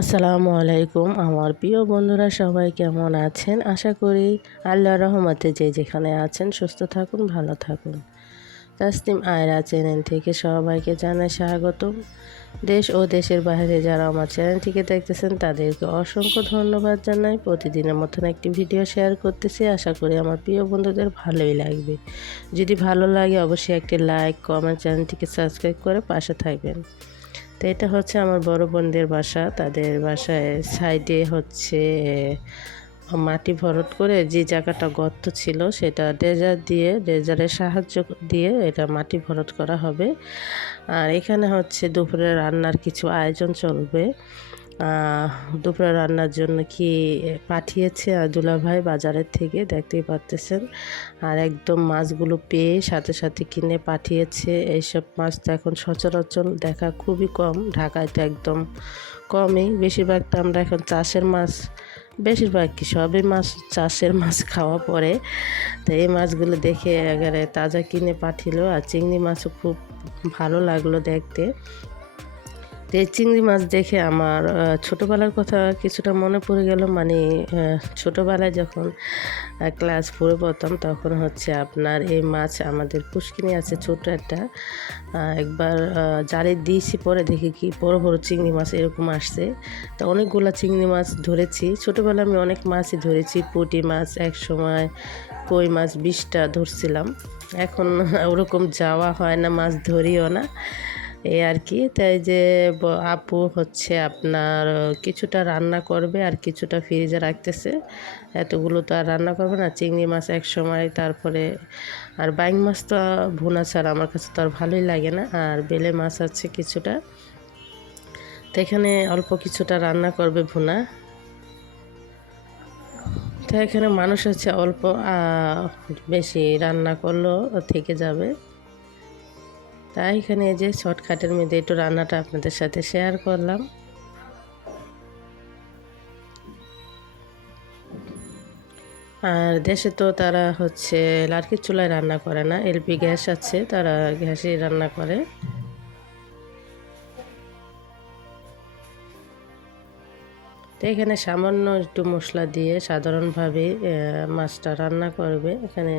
আসসালামু আলাইকুম। আমার প্রিয় বন্ধুরা, সবাই কেমন আছেন? আশা করি আল্লাহ রহমতে যে যেখানে আছেন, সুস্থ থাকুন, ভালো থাকুন। তাসলিম আয়রা চ্যানেল থেকে সবাইকে জানাই স্বাগতম। দেশ ও দেশের বাইরে যারা আমার চ্যানেলটিকে দেখতেছেন, তাদেরকে অসংখ্য ধন্যবাদ জানাই। প্রতিদিনের মতন একটি ভিডিও শেয়ার করতেছি। আশা করি আমার প্রিয় বন্ধুদের ভালোই লাগবে। যদি ভালো লাগে, অবশ্যই একটি লাইক, কমেন্ট, চ্যানেলটিকে সাবস্ক্রাইব করে পাশে থাকবেন। তো এটা হচ্ছে আমার বড় বোনদের বাসা। তাদের বাসায় সাইডে হচ্ছে মাটি ভরট করে যে জায়গাটা গর্ত ছিল সেটা ডেজার দিয়ে ডেজারের সাহায্য দিয়ে এটা মাটি ভরট করা হবে। আর এখানে হচ্ছে দুপুরে রান্নার কিছু আয়োজন চলবে। দুপুরে রান্নার জন্য কি পাঠিয়েছে দুলাভাই বাজারের থেকে, দেখতেই পাচ্তেছেন আর একদম মাছগুলো পেয়ে সাথে সাথে কিনে পাঠিয়েছে। এইসব মাছ তো এখন সচরাচর দেখা খুবই কম, ঢাকায় তো একদম কমই। বেশিরভাগটা আমরা এখন চাষের মাছ, বেশিরভাগ কি সবই মাছ, চাষের মাছ খাওয়া পরে। তো এই মাছগুলো দেখে একেবারে তাজা কিনে পাঠিল। আর চিংড়ি মাছও খুব ভালো লাগল দেখতে। তো এই চিংড়ি মাছ দেখে আমার ছোটোবেলার কথা কিছুটা মনে পড়ে গেল। মানে ছোটোবেলায় যখন ক্লাস ফোরে পড়তাম, তখন হচ্ছে আপনার এই মাছ আমাদের পুষ্কিনি আছে, ছোটো একটা একবার জালে দিয়েছি, পরে দেখি কি বড় বড় চিংড়ি মাছ এরকম আসছে। তো অনেকগুলো চিংড়ি মাছ ধরেছি। ছোটোবেলায় আমি অনেক মাছই ধরেছি, পুঁটি মাছ এক সময় কই মাছ বিশটা ধরছিলাম। এখন ওরকম যাওয়া হয় না, মাছ ধরিও না। এই আর কি। তাই যে আপু হচ্ছে আপনার কিছুটা রান্না করবে আর কিছুটা ফ্রিজে রাখতেছে। এতগুলো তো আর রান্না করবে না, চিংড়ি মাছ এক সময়, তারপরে আর বাইং মাছ তো ভুনা ছাড়া আমার কাছে তো আর ভালোই লাগে না। আর বেলে মাছ আছে কিছুটা। তো এখানে অল্প কিছুটা রান্না করবে ভুনা। তো এখানে মানুষ হচ্ছে অল্প বেশি রান্না করলেও থেকে যাবে। তাই এখানে এই যে শর্টকাটের মধ্যে একটু রান্নাটা আপনাদের সাথে শেয়ার করলাম। আর দেশে তো তারা হচ্ছে লার্কির চুলায় রান্না করে না, এলপি গ্যাস আছে, তারা গ্যাসে রান্না করে। তো এখানে সামান্য একটু মশলা দিয়ে সাধারণভাবে মাছটা রান্না করবে। এখানে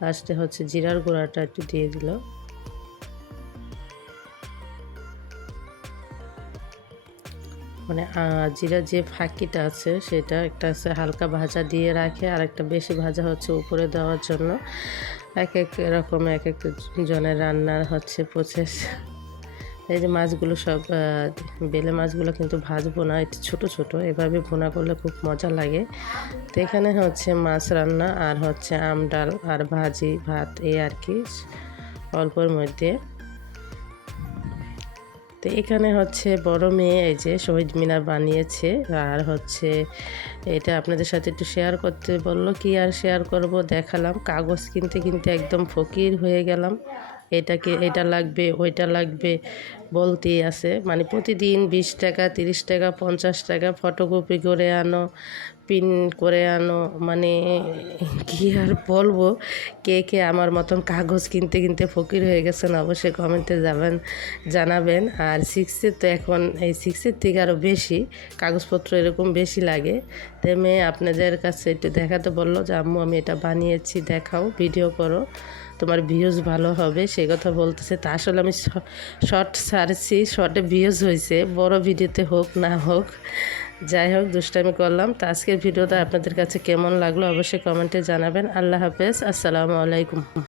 লাস্টে হচ্ছে জিরার গুঁড়াটা একটু দিয়ে দিল। মানে জিরা যে ফাঁকিটা আছে সেটা একটা আছে হালকা ভাজা দিয়ে রাখে, আর একটা বেশি ভাজা হচ্ছে উপরে দেওয়ার জন্য। এক এক রকম এক এক জনের রান্নার হচ্ছে প্রসেস এই যে মাছগুলো সব বেলে মাছগুলো কিন্তু ভাজবো না, একটু ছোটো ছোটো, এভাবে ভুনা করলে খুব মজা লাগে। তো এখানে হচ্ছে মাছ রান্না আর হচ্ছে আম, ডাল আর ভাজি, ভাত, এই আর কি, অল্পর মধ্যে। তো এখানে হচ্ছে বড় মেয়ে, এই যে শহীদ মিনার বানিয়েছে। আর হচ্ছে এটা আপনাদের সাথে একটু শেয়ার করতে বলল, কি আর শেয়ার করব দেখালাম। কাগজ কিনতে কিনতে একদম ফকির হয়ে গেলাম। এটাকে, এটা লাগবে, ওইটা লাগবে বলতেই আছে। মানে প্রতিদিন বিশ টাকা, তিরিশ টাকা, পঞ্চাশ টাকা ফটোকপি করে আনো। পিন করে আনো। মানে কী আর বলব? কে কে আমার মতন কাগজ কিনতে কিনতে ফকির হয়ে গেছেন অবশ্যই কমেন্টে যাবেন, জানাবেন। আর সিক্সের তো এখন, এই সিক্সের থেকে আরও বেশি কাগজপত্র এরকম বেশি লাগে। তে মেয়ে আপনাদের কাছে একটু দেখাতে বলল যে, আম্মু, আমি এটা বানিয়েছি, দেখাও ভিডিও করো। তোমার ভিউজ ভালো হবে। সে কথা বলতেছে। তা আসলে আমি শর্ট সারছি শর্টে ভিউজ হয়েছে বড় ভিডিওতে হোক, না হোক। যাই হোক, দুষ্টামি করলাম। তো আজকের ভিডিওটা আপনাদের কাছে কেমন লাগল অবশ্যই কমেন্টে জানাবেন। আল্লাহ হাফেজ। আসসালামু আলাইকুম।